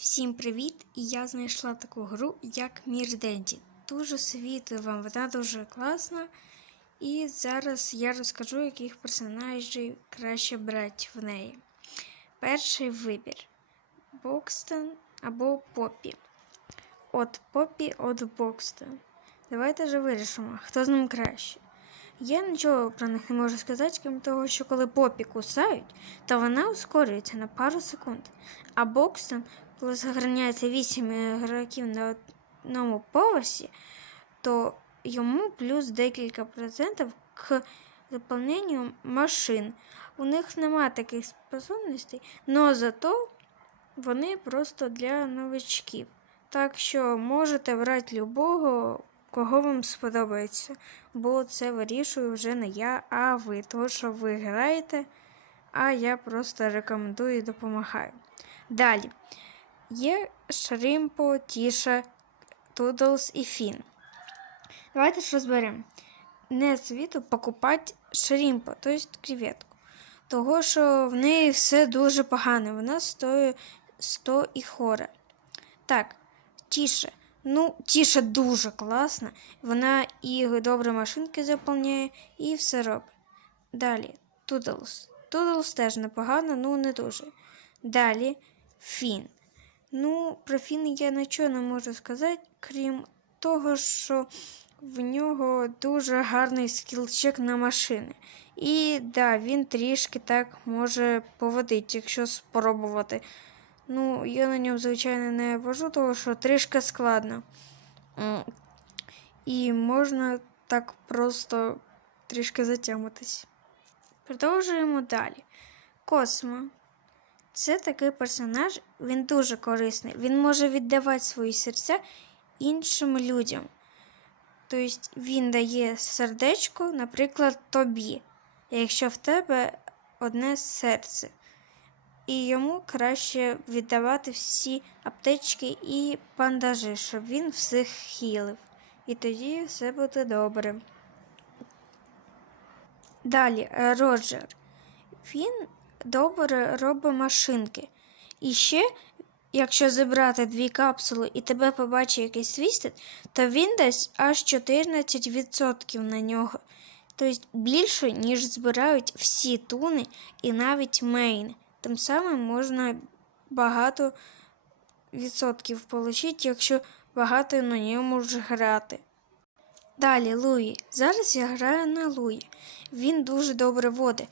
Всім привіт! І я знайшла таку гру, як Мірденді. Дуже світла вам, вона дуже класна. І зараз я розкажу, яких персонажів краще брати в неї. Перший вибір: Бокстон або Поппі. От Поппі, от Бокстон. Давайте же вирішимо, хто з ним краще. Я нічого про них не можу сказати, крім того, що коли попі кусають, то вона ускорюється на пару секунд. А Бокстон, коли заграняється 8 ігроків на одному поверсі, то йому плюс декілька процентів к заповненню машин. У них нема таких способностей, але зато вони просто для новичків. Так що можете брати любого, кого вам сподобається, бо це вирішую вже не я, а ви. Тому що ви граєте, а я просто рекомендую і допомагаю. Далі є Шримпо, Тіша, Тудлс і Фін. Давайте ж розберемо. Не світу покупати Шримпо, тобто креветку. Того, що в неї все дуже погане. Вона стоїть 100 і хора. Так, Тіша. Ну, Тіша дуже класна. Вона і добре машинки заповняє, і все робить. Далі, Тудлс. Тудлс теж непогано, ну не дуже. Далі Фін. Ну, про Фін я нічого не можу сказати, крім того, що в нього дуже гарний скілчек на машини. І да, він трішки так може поводити, якщо спробувати. Ну, я на ньому, звичайно, не вожу, тому що трішки складно. І можна так просто трішки затягнутись. Продовжуємо далі. Космо. Це такий персонаж, він дуже корисний. Він може віддавати свої серця іншим людям. Тобто він дає сердечко, наприклад, тобі, якщо в тебе одне серце. І йому краще віддавати всі аптечки і бандажі, щоб він всіх хілив. І тоді все буде добре. Далі е, Роджер. Він добре робить машинки. І ще, якщо зібрати дві капсули і тебе побачить якийсь свістить, то він дасть аж 14% на нього. Тобто більше, ніж збирають всі туни і навіть мейн. Тим самим можна багато відсотків отримати, якщо багато на ньому ж грати. Далі Луї. Зараз я граю на Луї. Він дуже добре водить.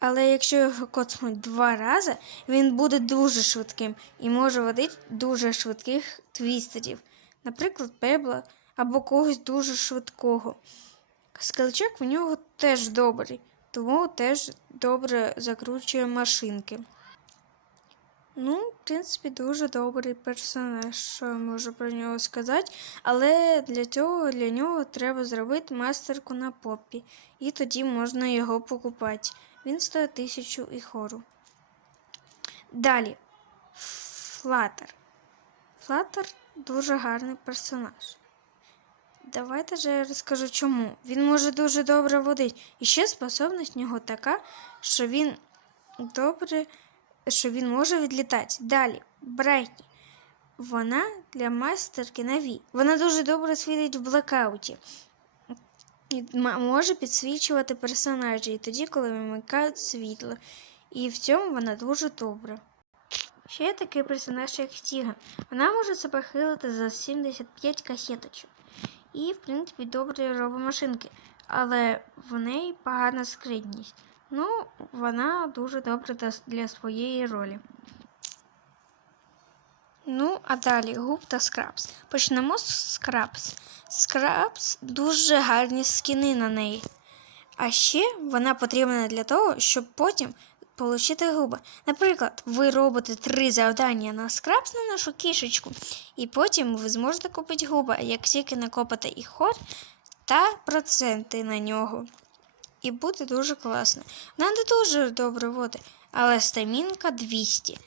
Але якщо його коцнуть два рази, він буде дуже швидким і може водити дуже швидких твістерів, наприклад, пебла або когось дуже швидкого. Скелчок в нього теж добрий, тому теж добре закручує машинки. Ну, в принципі, дуже добрий персонаж, що я можу про нього сказати. Але для цього для нього треба зробити мастерку на попі, і тоді можна його покупати. Він стоїть тисячу і хору. Далі Флатер. Флатер дуже гарний персонаж. Давайте же я розкажу чому. Він може дуже добре водити. І ще способність в нього така, що він добре, що він може відлітати. Далі, Брайтні. Вона для майстерки на Ві. Вона дуже добре світить в блекауті. І може підсвічувати персонажі тоді, коли вимикають світло. І в цьому вона дуже добра. Ще є такий персонаж, як Тіган. Вона може себе хилити за 75 касеточок. І, в принципі, добре робить машинки. Але в неї погана скритність. Ну, вона дуже добра для своєї ролі. Ну, а далі губ та скрабс. Почнемо з скрабс. Скрабс дуже гарні скіни на неї. А ще вона потрібна для того, щоб потім отримати губи. Наприклад, ви робите три завдання на скрабс на нашу кішечку, і потім ви зможете купити губи, як тільки накопите і ход та проценти на нього. І буде дуже класно. Вона не дуже добре водить, але стамінка 200.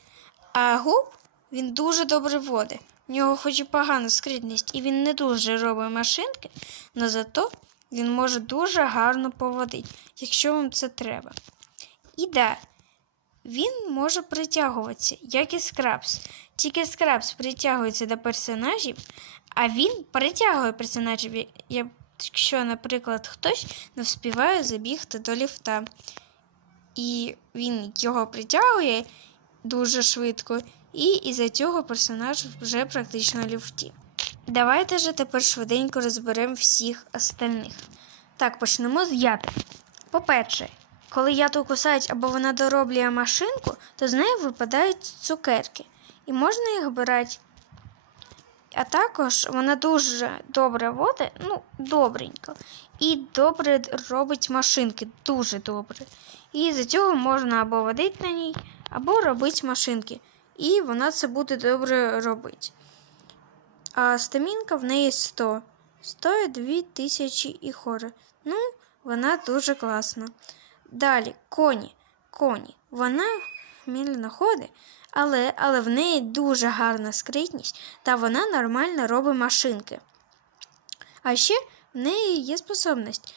А губ він дуже добре водить. В нього хоч і погана скритність, і він не дуже робить машинки, але зато він може дуже гарно поводити, якщо вам це треба. І да, він може притягуватися, як і скрабс. Тільки скрабс притягується до персонажів, а він перетягує персонажів, якщо, наприклад, хтось не вспіває забігти до ліфта. І він його притягує дуже швидко, і із-за цього персонаж вже практично в ліфті. Давайте же тепер швиденько розберемо всіх остальних. Так, почнемо з яти. По-перше, коли яту кусають або вона дороблює машинку, то з неї випадають цукерки. І можна їх брати. А також вона дуже добре водить, ну, добренько. І добре робить машинки, дуже добре. І за цього можна або водити на ній, або робити машинки. І вона це буде добре робити. А стамінка в неї 100. Стоїть 2000 і. Ну, вона дуже класна. Далі коні. Коні. Вона мільно ходить, але, але в неї дуже гарна скритність, та вона нормально робить машинки. А ще в неї є способність.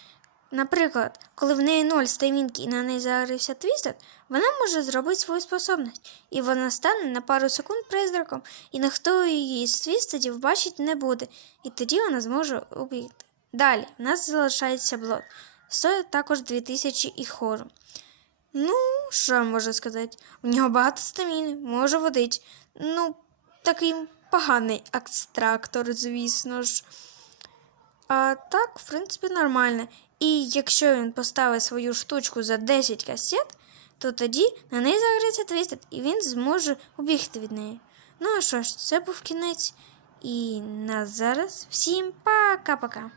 Наприклад, коли в неї ноль стамінки і на неї загрився твістед, вона може зробити свою способність, і вона стане на пару секунд призраком, і ніхто її з твістедів бачить не буде, і тоді вона зможе убити. Далі, в нас залишається блот. Стоїть також 2000 і хору. Ну, що я можу сказати? У нього багато стаміни, може водить. Ну, такий поганий екстрактор, звісно ж. А так, в принципі, нормально. І якщо він поставить свою штучку за 10 касет, то тоді на неї загориться твістед, і він зможе убігти від неї. Ну а що ж, це був кінець. І на зараз всім пока-пока.